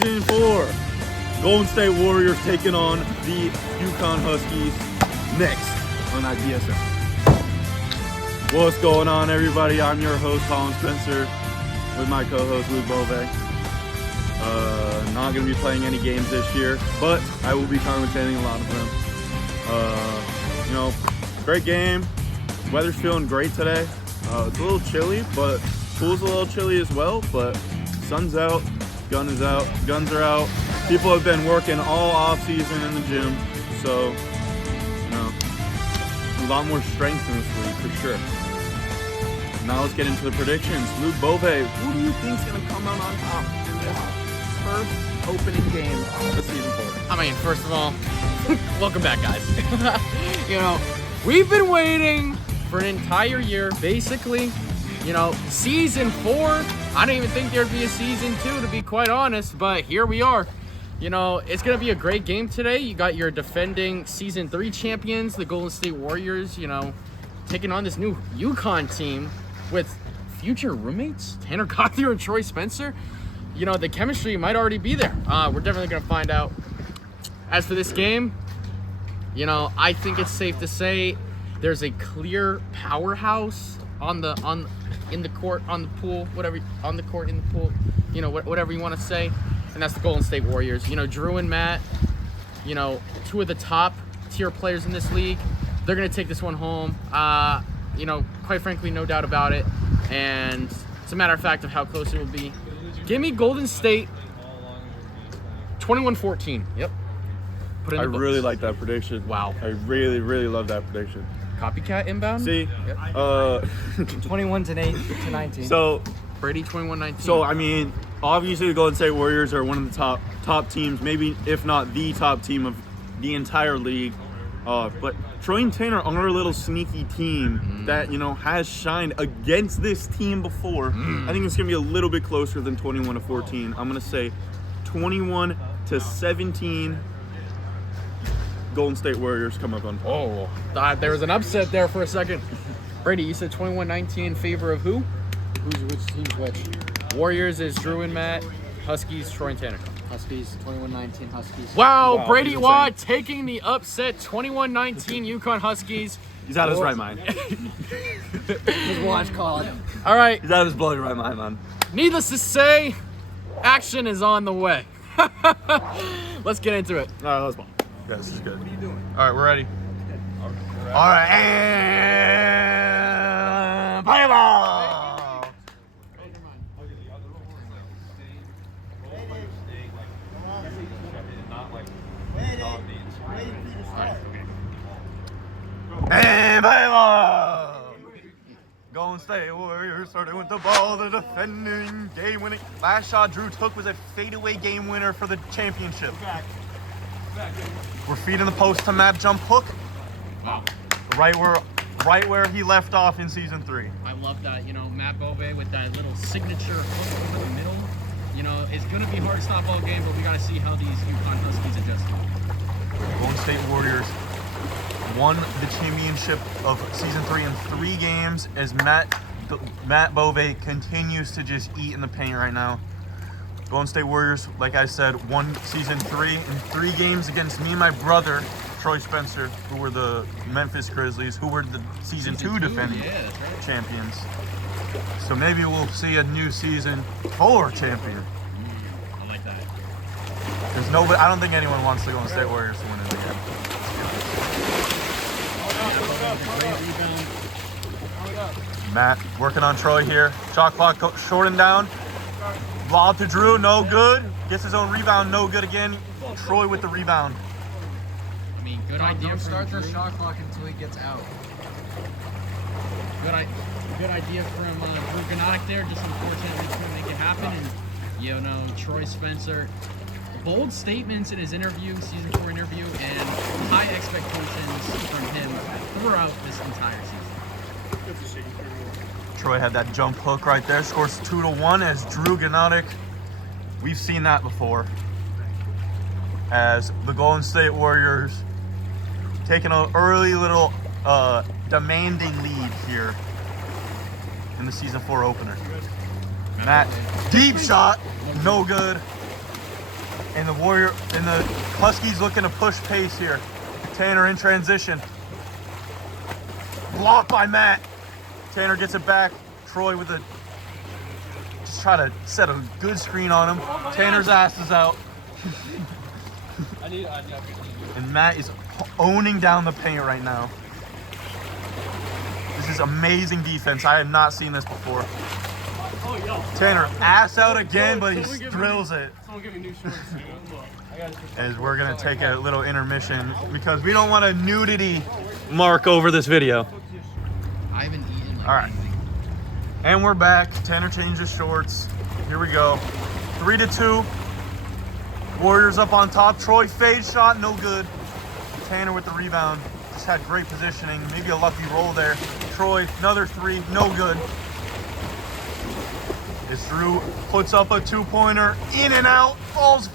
Season 4. Golden State Warriors taking on the UCONN Huskies next on IBSM. What's going on, everybody? I'm your host, Colin Spencer, with my co-host, Luke Bove. Not going to be playing any games this year, but I will be commentating a lot of them. Great game. Weather's feeling great today. It's a little chilly, but pool's a little chilly as well, but sun's out, guns are out. People have been working all off season in the gym, so a lot more strength in this league for sure. Now let's get into the predictions. Luke Bove, who do you think's gonna come out on top in this first opening game of season 4? I mean, first of all, welcome back, guys. We've been waiting for an entire year, basically. Season 4. I didn't even think there'd be a season 2, to be quite honest, but here we are. It's going to be a great game today. You got your defending Season 3 champions, the Golden State Warriors, taking on this new UConn team with future roommates, Tanner Gauthier and Troy Spencer. The chemistry might already be there. We're definitely going to find out. As for this game, I think it's safe to say there's a clear powerhouse in the court, on the pool, whatever you want to say. And that's the Golden State Warriors. Drew and Matt, two of the top tier players in this league. They're going to take this one home. Quite frankly, no doubt about it. And it's a matter of fact of how close it will be. Give me Golden State 21-14. Yep. Put it in the books. Really like that prediction. Wow. I really, really love that prediction. Copycat inbound? See? Yep. 21-19. So Brady 21-19. So, obviously the Golden State Warriors are one of the top teams, maybe if not the top team of the entire league. But Troy and Tanner are a little sneaky team that, has shined against this team before. I think it's going to be a little bit closer than 21-14. I'm going to say 21-17. Golden State Warriors come up on top. Oh, there was an upset there for a second. Brady, you said 21-19 in favor of who? Which team's which? Warriors is Drew and Matt. Huskies, Troy and Tanner. Huskies, 21-19 Huskies. Wow, Brady Watt taking the upset, 21-19 UConn Huskies. He's out of his right mind. His watch called. All right. He's out of his bloody right mind, man. Needless to say, action is on the way. Let's get into it. All right, let's ball. Yeah, this is good. What are you doing? All right, we're ready. All right, and play ball. And play ball. Golden State Warriors started with the ball. The defending game-winning. Last shot Drew took was a fadeaway game winner for the championship. We're feeding the post to Matt jump hook. Wow. Right where he left off in season 3. I love that. Matt Bove with that little signature hook over the middle. It's going to be hard to stop all game, but we got to see how these UConn Huskies adjust. Golden State Warriors won the championship of season 3 in 3 games as Matt Bove continues to just eat in the paint right now. Golden State Warriors, like I said, won season 3 in 3 games against me and my brother, Troy Spencer, who were the Memphis Grizzlies, who were the season 2 defending champions. So maybe we'll see a new season 4 champion. I like that. Because I don't think anyone wants the Golden State Warriors to win it again. Matt working on Troy here. Shot clock shortened down. Lob to Drew, no good. Gets his own rebound, no good again. Troy with the rebound. Good idea. Don't start the shot clock until he gets out. Good idea from Drew Gnotic there. Just unfortunately couldn't make it happen. And Troy Spencer, bold statements in his interview, season 4 interview, and high expectations from him throughout this entire season. Troy had that jump hook right there. Scores 2-1 as Drew Gnotic. We've seen that before. As the Golden State Warriors taking an early little demanding lead here in the season 4 opener. Matt, deep shot, no good. And the Huskies looking to push pace here. Tanner in transition. Blocked by Matt. Tanner gets it back. Troy with a just try to set a good screen on him. Tanner's ass is out. And Matt is owning down the paint right now. This is amazing defense. I have not seen this before. Tanner ass out again, but he drills it. As we're gonna take a little intermission because we don't want a nudity mark over this video. I haven't eaten like All right. And we're back. Tanner changed his shorts. Here we go. 3-2. Warriors up on top. Troy fade shot, no good. Tanner with the rebound. Just had great positioning. Maybe a lucky roll there. Troy, another three, no good. As Drew puts up a two-pointer, in and out, falls.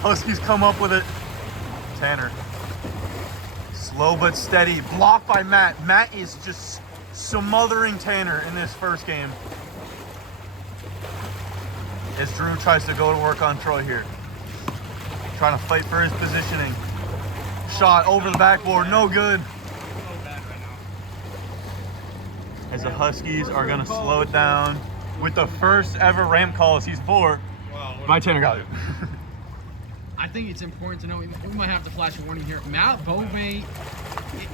Huskies come up with it. Tanner. Slow but steady. Blocked by Matt. Matt is just smothering Tanner in this first game. As Drew tries to go to work on Troy here. Trying to fight for his positioning. Shot over the backboard, no good. As the Huskies are gonna slow it down with the first ever ramp call of season 4 by Tanner Gauthier. I think it's important to know, we might have to flash a warning here. Matt Bove,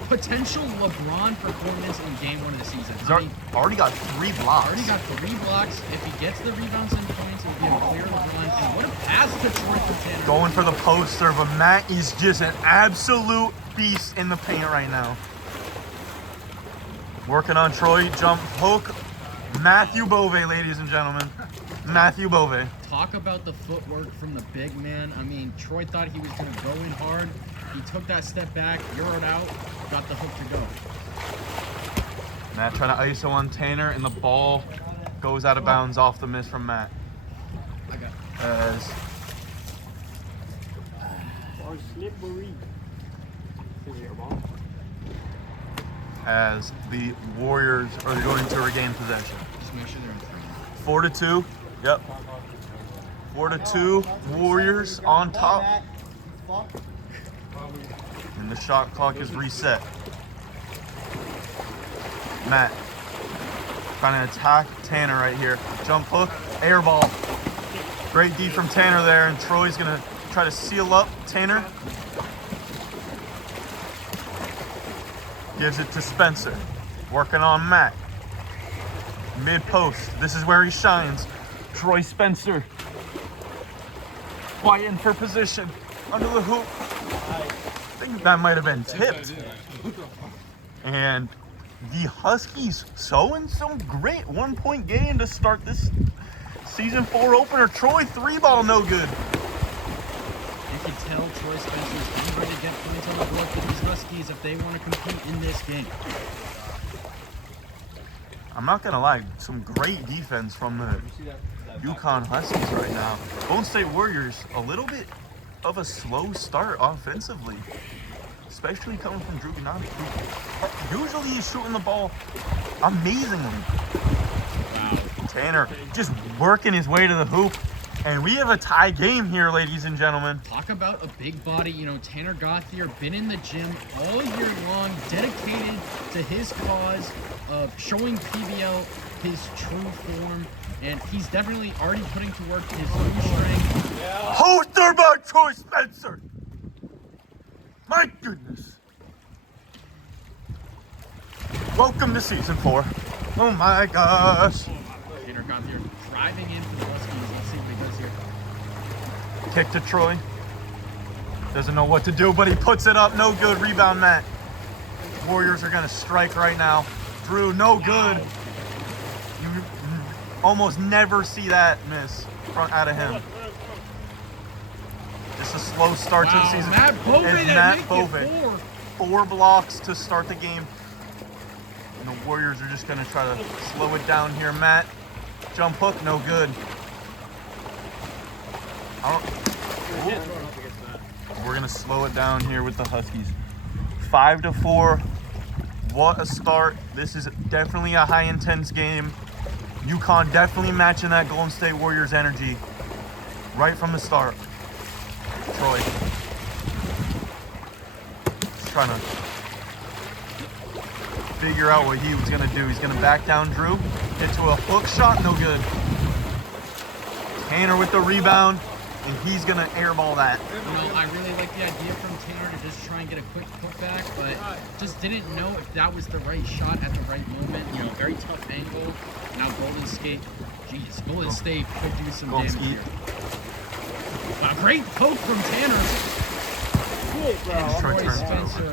potential LeBron performance in game 1 of the season. He's already got 3 blocks. Already got 3 blocks. If he gets the rebounds and points, it'll be a clear LeBron. And what a pass to Troy from Tanner. Going for the poster, but Matt is just an absolute beast in the paint right now. Working on Troy, jump hook. Matthew Bove, ladies and gentlemen. Matthew Bove. Talk about the footwork from the big man. I mean, Troy thought he was going to go in hard. He took that step back, euroed out, got the hook to go. Matt trying to ISO on Tanner, and the ball goes out of bounds off the miss from Matt. I got as the Warriors are going to regain possession. Just make sure they're in 3. 4-2. Yep. 4-2. Warriors on top. And the shot clock is reset. Matt trying to attack Tanner right here. Jump hook, air ball. Great D from Tanner there, and Troy's gonna try to seal up Tanner. Gives it to Spencer. Working on Matt. Mid post. This is where he shines. Troy Spencer. Fighting for position. Under the hoop. I think that might have been tipped. And the Huskies sowing some great 1-point game to start this season 4 opener. Troy 3-ball, no good. You can tell Troy Spencer's getting ready to get points on the board for these Huskies if they want to compete in this game. I'm not gonna lie, some great defense from the UCONN Huskies right now. Golden State Warriors, a little bit of a slow start offensively, especially coming from Drew Gnani, who usually is shooting the ball amazingly. Wow. Tanner just working his way to the hoop. And we have a tie game here, ladies and gentlemen. Talk about a big body, Tanner Gauthier, been in the gym all year long, dedicated to his cause of showing PBL his true form, and he's definitely already putting to work his true strength. Poster by Troy Spencer. My goodness. Welcome to season 4. Oh my gosh. Tanner Gauthier driving in for the Huskies. Let's see what he does here. Kick to Troy. Doesn't know what to do, but he puts it up. No good. Rebound, Matt. Warriors are going to strike right now. Drew, no good. You almost never see that miss out of him. Just a slow start to the season. Matt Bove, And Matt Bove. 4 blocks to start the game. And the Warriors are just going to try to slow it down here. Matt, jump hook, no good. We're going to slow it down here with the Huskies. 5-4. What a start. This is definitely a high intense game. UConn definitely matching that Golden State Warriors energy right from the start. Troy just trying to figure out what he was going to do. He's going to back down Drew into a hook shot, no good. Tanner with the rebound, and he's going to airball that. You know, I really like the idea from Tanner to just try and get a quick putback, but just didn't know if that was the right shot at the right moment. You know, very tough angle. Now Golden State, Golden State could do some damage here. A great poke from Tanner. And Troy Troy turns it Spencer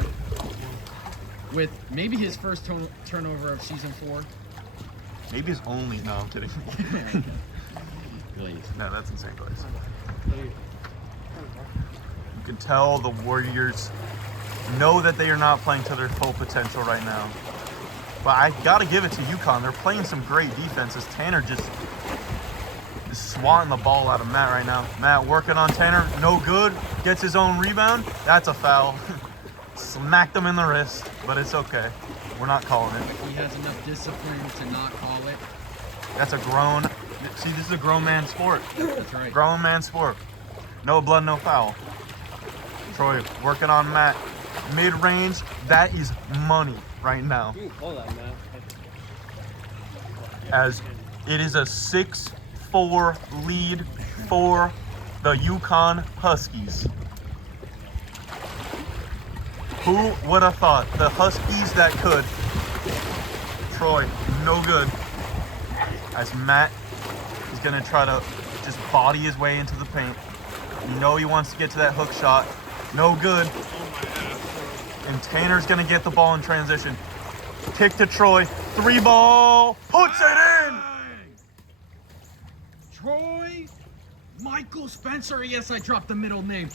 with maybe his first turnover of season 4. Maybe his only. No, I'm kidding. Really? No, that's insane, guys. You can tell the Warriors know that they are not playing to their full potential right now. But I got to give it to UConn. They're playing some great defenses. Tanner just is swatting the ball out of Matt right now. Matt working on Tanner. No good. Gets his own rebound. That's a foul. Smacked him in the wrist, but it's okay. We're not calling it. He has enough discipline to not call it. That's a grown... See, this is a grown man sport. That's right. Grown man sport. No blood, no foul. Troy working on Matt. Mid-range, that is money right now. As it is a 6-4 lead for the UConn Huskies. Who would have thought? The Huskies that could. Troy, no good. As Matt is going to try to just body his way into the paint. You know he wants to get to that hook shot. No good. And Tanner's going to get the ball in transition. Kick to Troy. 3-ball. Puts it in. Troy Michael Spencer. Yes, I dropped the middle name.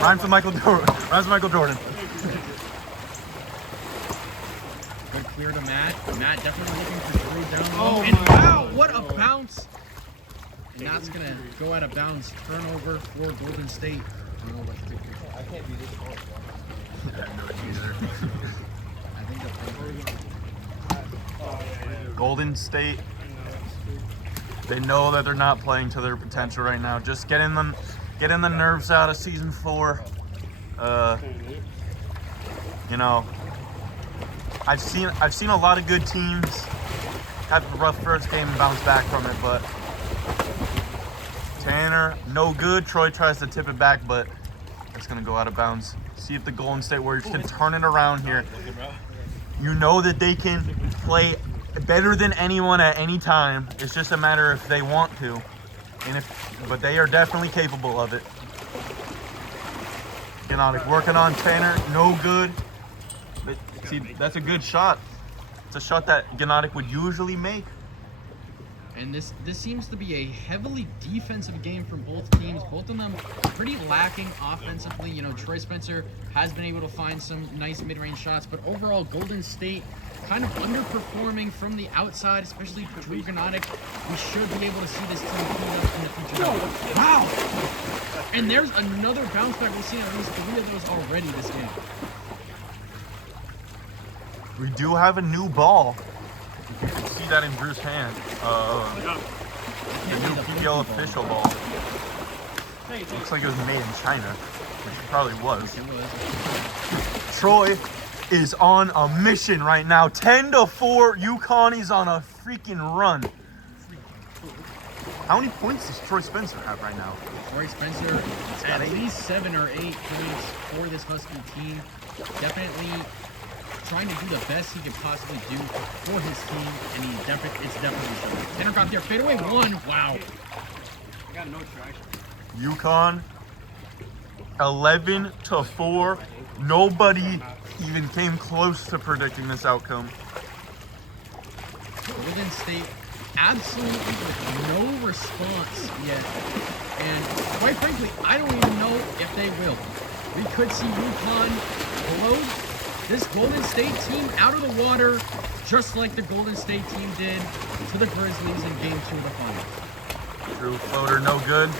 Rhymes with Michael Jordan. Good clear to Matt. Matt definitely looking for Drew down low. Oh And my wow, God. what a bounce. And that's going to go out of bounds. Turnover for Golden State. I can't be this close, bro. I think that's Golden State, they know that they're not playing to their potential right now. Just getting the nerves out of season 4. You know, I've seen a lot of good teams have a rough first game and bounce back from it, but Tanner, no good. Troy tries to tip it back, but it's gonna go out of bounds. See if the Golden State Warriors can turn it around here. You know that they can play better than anyone at any time. It's just a matter if they want to, but they are definitely capable of it. Gnotic working on Tanner, no good. But see, that's a good shot. It's a shot that Gnotic would usually make. And this seems to be a heavily defensive game from both teams. Both of them pretty lacking offensively. You know, Troy Spencer has been able to find some nice mid-range shots, but overall Golden State kind of underperforming from the outside, especially for Drew Gnotic. We should be able to see this team clean up in the future. Wow! And there's another bounce back. We've seen at least 3 of those already this game. We do have a new ball. You can see that in Drew's hand. The new PPL official ball. Looks like it was made in China, which it probably was. It was. Troy is on a mission right now. 10-4. UConn is on a freaking run. How many points does Troy Spencer have right now? Troy Spencer at least 7 or 8 points for this Husky team. Definitely trying to do the best he could possibly do for his team, and it's definitely showing. Tanner Gauthier fadeaway 1. Wow. I got no traction. UConn 11-4. Nobody even came close to predicting this outcome. Golden State absolutely with no response yet. And quite frankly, I don't even know if they will. We could see UConn blow this Golden State team out of the water, just like the Golden State team did to the Grizzlies in Game 2 of the finals. Drew floater, no good.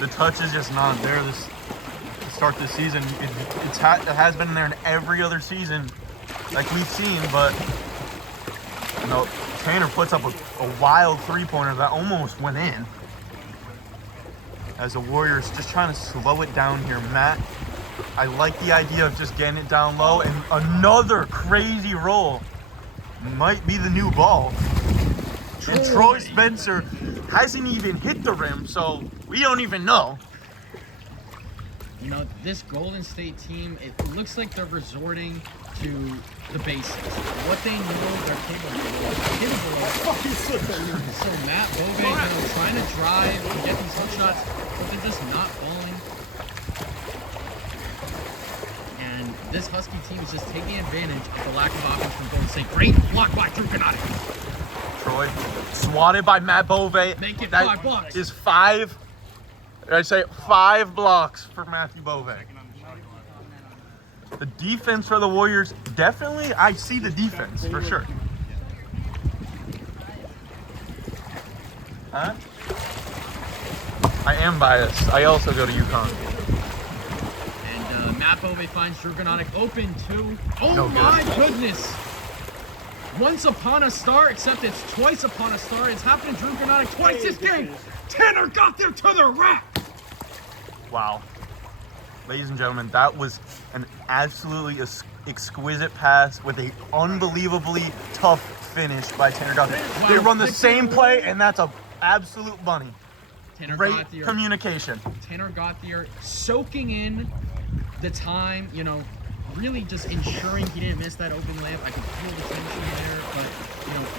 The touch is just not there to start this season. It has been there in every other season. like we've seen, but Tanner puts up a wild three-pointer that almost went in. As the Warriors just trying to slow it down here. Matt, I like the idea of just getting it down low, and another crazy roll might be the new ball. And Troy Spencer hasn't even hit the rim, so we don't even know. You know, this Golden State team, it looks like they're resorting to the basics. What they know they're capable of. So Matt Bove, trying to drive and get these hook shots, but they're just not falling. And this Husky team is just taking advantage of the lack of offense from Golden State. Great block by Drew Gennady. Troy, swatted by Matt Bove. Make it that 5 blocks. Is 5. I'd say 5 blocks for Matthew Bove. The defense for the Warriors, definitely, I see the defense for sure. Huh? I am biased. I also go to UConn. And Matt Bove finds Drew Gennady open too. Oh No my good. goodness! Once upon a star, except it's twice upon a star. It's happened to Drew Gennady twice this game. Tanner got there to the rack. Wow. Ladies and gentlemen, that was an absolutely exquisite pass with an unbelievably tough finish by Tanner Gauthier. Wow. They run the same play, and that's an absolute bunny. Tanner Great Gauthier. communication. Tanner Gauthier soaking in the time, really just ensuring he didn't miss that open layup. I could feel the tension there, but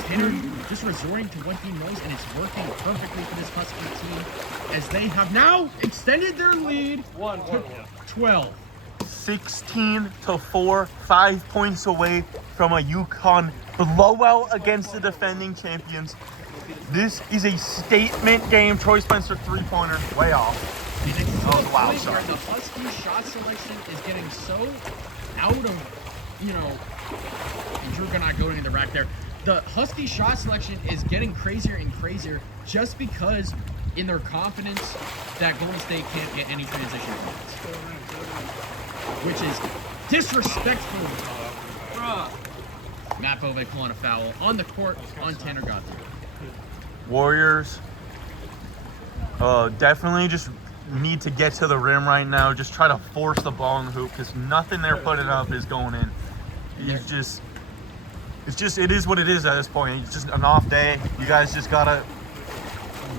Tanner just resorting to what he knows, and it's working perfectly for this Husky team as they have now extended their lead to 12. 16-4, 5 points away from a UConn blowout against the defending champions. This is a statement game. Troy Spencer three-pointer, way off. And it's to That was the a wild point where shot. the Husky shot selection is getting so out of, Drew not going in the rack there. The Husky shot selection is getting crazier and crazier just because in their confidence that Golden State can't get any transition points. Which is disrespectful. Matt Bove pulling a foul on the court on Tanner Gauthier. Warriors definitely just need to get to the rim right now. Just try to force the ball in the hoop because nothing they're putting up is going in. It is what it is at this point. It's just an off day. You guys just gotta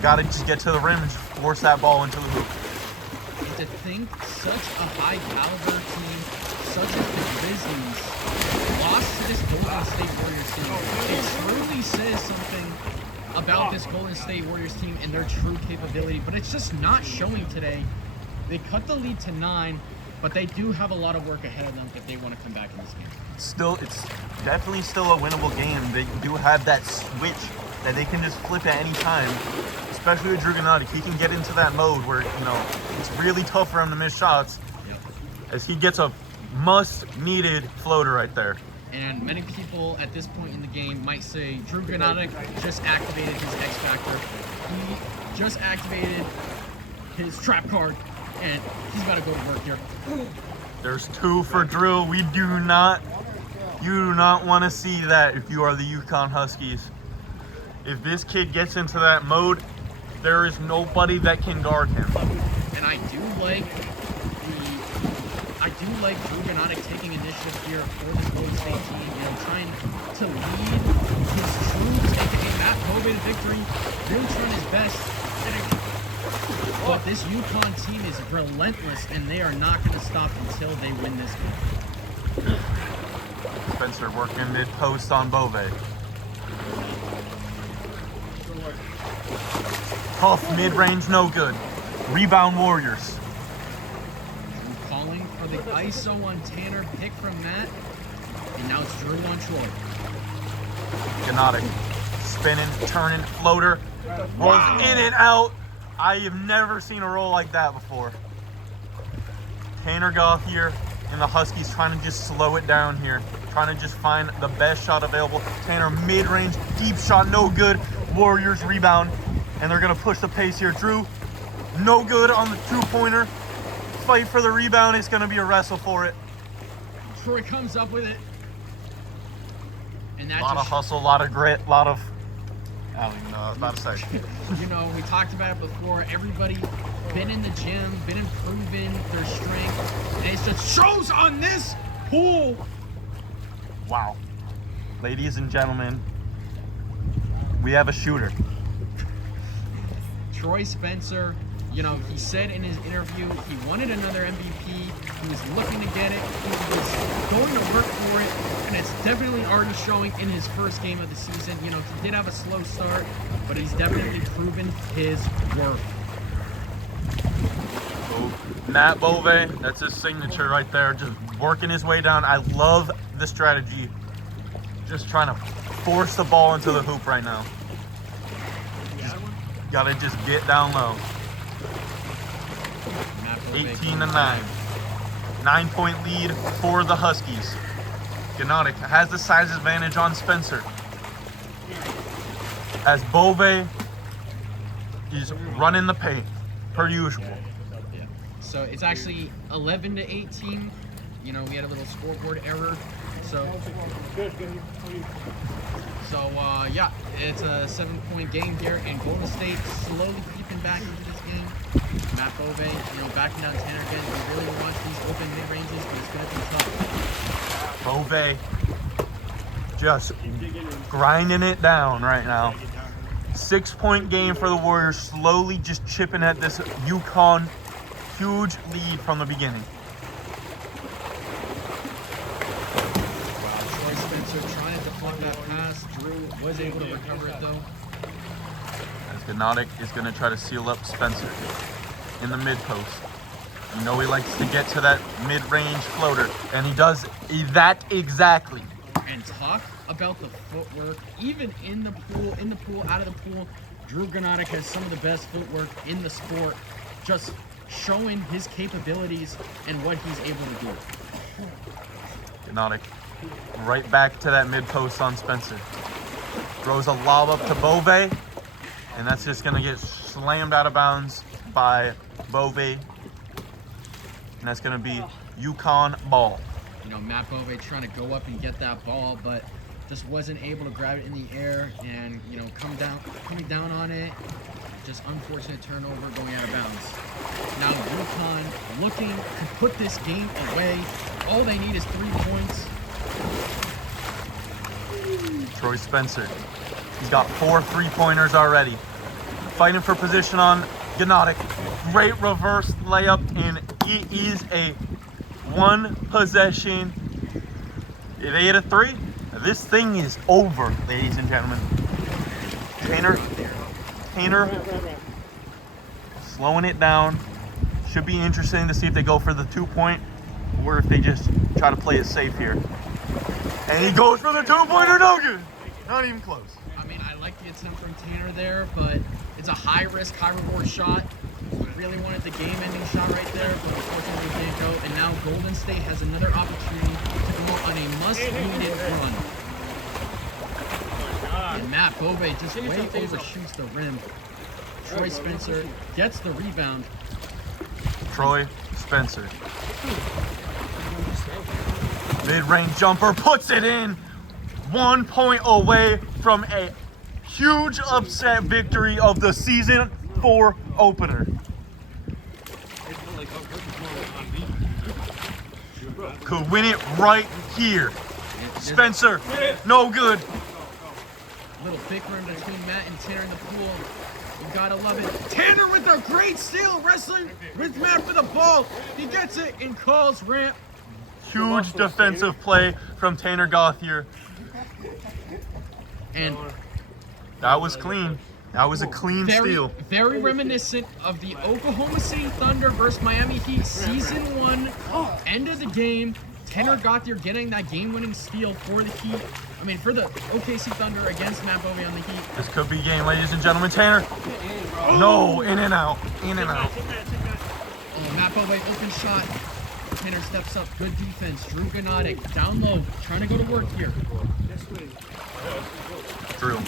just get to the rim and just force that ball into the hoop. And to think such a high caliber team, such as the Grizzlies, lost to this Golden State Warriors team, it truly says something about this Golden State Warriors team and their true capability, but it's just not showing today. They cut the lead to 9, but they do have a lot of work ahead of them if they want to come back in this game. It's definitely still a winnable game. They do have that switch that they can just flip at any time, especially with Drew Gennady. He can get into that mode where, it's really tough for him to miss shots as he gets a must-needed floater right there. And many people at this point in the game might say Drew Gennady just activated his X Factor. He just activated his trap card, and he's got to go to work here. There's 2 for Drew. You do not want to see that if you are the UConn Huskies. If this kid gets into that mode, there is nobody that can guard him. And I do like Drew Gennady taking initiative here for this Golden State team, trying to lead his troops, aka Matt Bove to victory, really trying his best. But this UConn team is relentless, and they are not going to stop until they win this game. Spencer working mid-post on Bove. Tough mid-range, no good. Rebound Warriors. Calling for the ISO on Tanner, pick from Matt, and now it's Drew on Troy. Gennady spinning, turning, floater, rolls in and out. I have never seen a roll like that before. Tanner Gauthier and the Huskies trying to just slow it down here, trying to just find the best shot available. Tanner mid-range, deep shot, no good. Warriors rebound, and they're gonna push the pace here. Drew, no good on the two-pointer. Fight for the rebound. It's gonna be a wrestle for it. Troy comes up with it. And A that lot of just, hustle, a lot of grit, a lot of... I don't even know what I was about to say. you know, we talked about it before. Everybody been in the gym, been improving their strength, and it just shows on this pool. Wow. Ladies and gentlemen, we have a shooter. Troy Spencer, you know, he said in his interview he wanted another MVP. He was looking to get it. He was going to work for it, and it's definitely already showing in his first game of the season. You know, he did have a slow start, but he's definitely proven his worth. Matt Bove, that's his signature right there, just working his way down. I love the strategy. Just trying to force the ball into the hoop right now. Gotta just get down low. 18-9. 9-point lead for the Huskies. Gnotic has the size advantage on Spencer. As Bove is running the paint, per usual. So it's actually 11-18. You know, we had a little scoreboard error. Yeah, it's a 7-point game here, and Golden State slowly creeping back into this game. Matt Bove, you know, backing down Tanner again. We really want these open mid-ranges, but it's going to be tough. Bove just grinding it down right now. 6-point game for the Warriors, slowly just chipping at this UConn huge lead from the beginning. Troy Spencer trying to deflect that pass. Drew was able to recover it though. As Gnotic is going to try to seal up Spencer in the mid post. You know he likes to get to that mid-range floater, and he does that exactly. And talk about the footwork, even in the pool, out of the pool. Drew Gnotic has some of the best footwork in the sport, just showing his capabilities and what he's able to do. Gnotic right back to that mid post on Spencer. Throws a lob up to Bove, and that's just going to get slammed out of bounds by Bove. And that's going to be UConn ball. You know, Matt Bove trying to go up and get that ball, but just wasn't able to grab it in the air and, you know, coming down on it. Just unfortunate turnover going out of bounds. Now UConn looking to put this game away. All they need is 3 points. Troy Spencer. He's got 4 3-pointers already. Fighting for position on Gnotic. Great reverse layup, and it is a 1-possession. If they hit a 3, this thing is over, ladies and gentlemen. Tanner slowing it down. Should be interesting to see if they go for the 2-point or if they just try to play it safe here. And he goes for the 2-pointer, no good. Not even close. I mean, I like the attempt from Tanner there, but it's a high-risk, high-reward shot. We really wanted the game-ending shot right there, but unfortunately it didn't go. And now Golden State has another opportunity to go on a must-needed run. And Matt Bove just way overshoots the rim. Troy Spencer gets the rebound. Troy Spencer. Mid-range jumper, puts it in. 1 point away from a huge upset victory of the season 4 opener. Could win it right here. Spencer, no good. Little bickering between Matt and Tanner in the pool. You gotta love it. Tanner with a great steal, wrestling with Matt for the ball. He gets it and calls ramp. Huge defensive play from Tanner Gauthier. And that was clean. That was a clean steal. Very reminiscent of the Oklahoma City Thunder versus Miami Heat Season 1. End of the game. Tanner Gauthier getting that game-winning steal for the Heat. I mean, for the OKC Thunder against Matt Bove on the Heat. This could be game, ladies and gentlemen. Tanner. No, in and out. In and out. Oh, Matt Bove, open shot. Tanner steps up. Good defense. Drew Gnotic down low. Trying to go to work here. Drew.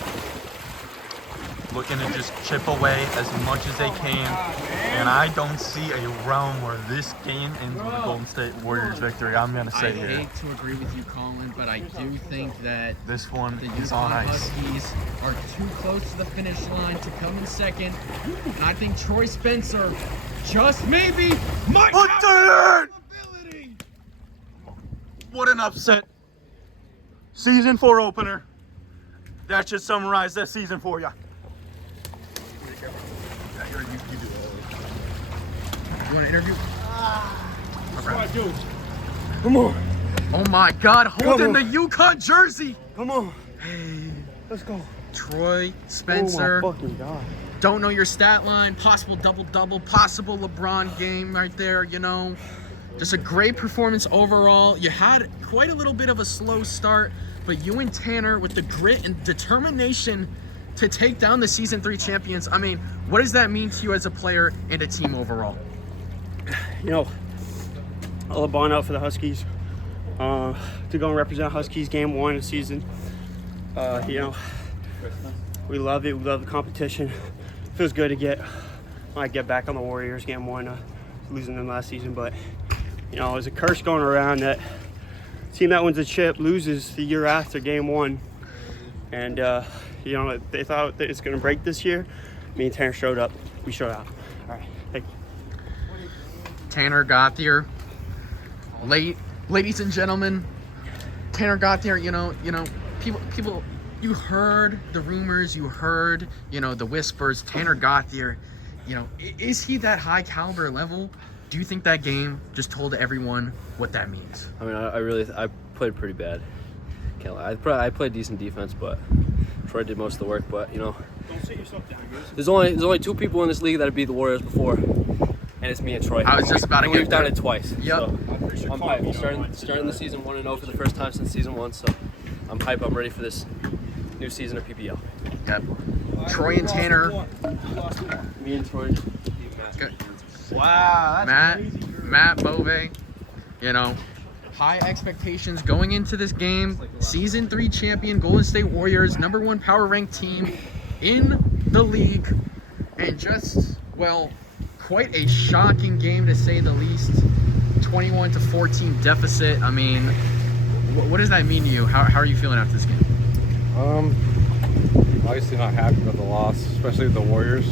Look, looking to just chip away as much as they can. And I don't see a realm where this game ends with the Golden State Warriors victory. I'm going to say I here. hate to agree with you, Colin, but I do think that This one the is on UConn ice. Huskies are too close to the finish line to come in second. And I think Troy Spencer just maybe might Put have it in! the ability. What an upset. Season 4 opener. That should summarize that season for you. You want to interview? Come on. Oh my God, holding the UConn jersey. Come on. Let's go. Troy Spencer. Oh my fucking God. Don't know your stat line. Possible double-double. Possible LeBron game right there, you know. Just a great performance overall. You had quite a little bit of a slow start, but you and Tanner with the grit and determination to take down the Season 3 champions. I mean, what does that mean to you as a player and a team overall? You know, I love balling out for the Huskies. To go and represent Huskies game 1 of the season. You know, we love it. We love the competition. Feels good to get back on the Warriors game 1, losing them last season. But you know, there's a curse going around that team that wins a chip loses the year after game 1, and you know, they thought that it's going to break this year. Me and Tanner showed up. We showed out. All right, thank you. Tanner Gauthier, ladies and gentlemen, Tanner Gauthier. You know, people. You heard the rumors. You heard, the whispers. Tanner Gauthier, is he that high caliber level? Do you think that game just told everyone what that means? I mean, I played pretty bad. Can't lie. I played decent defense, but Troy did most of the work. But Don't sit yourself down, guys. there's only 2 people in this league that have beat the Warriors before, and it's me and Troy. I was just about to And get we've done there. it twice. Yep. So I'm hyped. Starting the season 1-0 for the first time since season 1. So I'm hyped. I'm ready for this new season of PPL. Yep. Troy and Tanner. Me and Troy. Good. Wow. Matt Bove, high expectations going into this game. Season 3 champion Golden State Warriors, #1 power ranked team in the league. And quite a shocking game to say the least. 21-14 deficit. I mean, what does that mean to you? How are you feeling after this game? Obviously not happy about the loss, especially with the Warriors.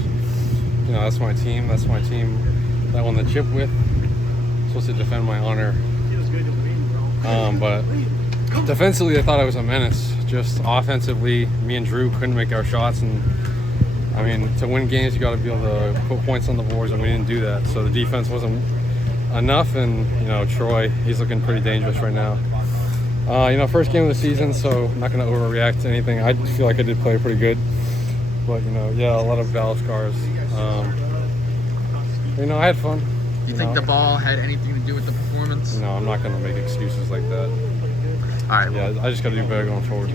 That's my team. That's my team that I won the chip with. I'm supposed to defend my honor. But defensively, I thought I was a menace. Just offensively, me and Drew couldn't make our shots. And I mean, to win games, you got to be able to put points on the boards, and we didn't do that. So the defense wasn't enough. And Troy, he's looking pretty dangerous right now. First game of the season, so I'm not going to overreact to anything. I feel like I did play pretty good. But, a lot of battle scars. I had fun. You think the ball had anything to do with the performance? No, I'm not going to make excuses like that. All right. Yeah, I just got to do better going forward.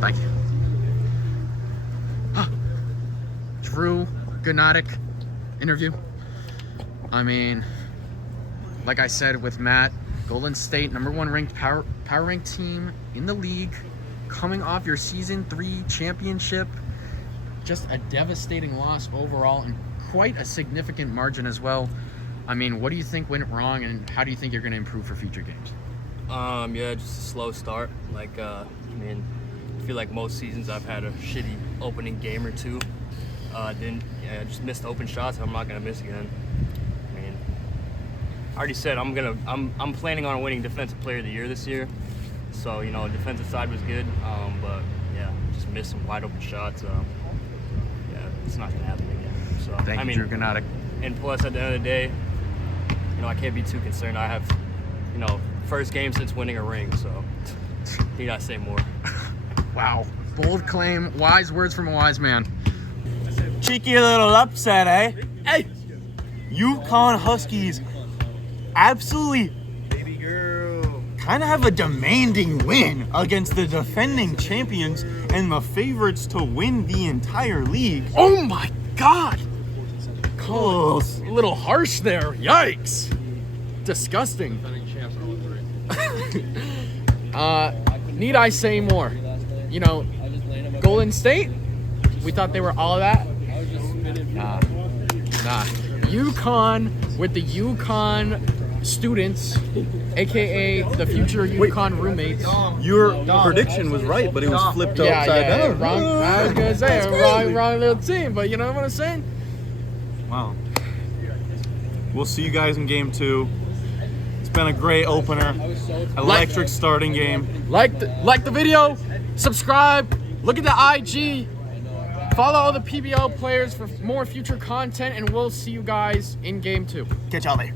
Thank you. Drew Gnotic interview. I mean, like I said with Matt, Golden State, #1 ranked power ranked team in the league, coming off your Season 3 championship. Just a devastating loss overall and quite a significant margin as well. I mean, what do you think went wrong and how do you think you're going to improve for future games? Yeah, just a slow start. I feel like most seasons I've had a shitty opening game or two. I just missed open shots. I'm not gonna miss again. I already said I'm planning on winning Defensive Player of the Year this year. So defensive side was good, but yeah, just missed some wide open shots. It's not gonna happen again. So Thank you, Drew Gnotic. And plus, at the end of the day, I can't be too concerned. I have, first game since winning a ring, so you gotta say more. Wow. Bold claim, wise words from a wise man. Cheeky little upset, eh? Hey! UConn Huskies absolutely kind of have a demanding win against the defending champions and the favorites to win the entire league. Oh my God! Close. A little harsh there. Yikes! Disgusting. Need I say more? Golden State, we thought they were all of that, Nah. UConn with the UConn students, aka the future UConn roommates. Your prediction was right, but it was flipped upside down. Wrong. I was gonna say wrong little team, but you know what I'm saying? Wow. We'll see you guys in game 2. It's been a great opener. Electric starting game. Like the video, subscribe, look at the IG, follow all the PBL players for more future content, and we'll see you guys in game 2. Catch y'all later.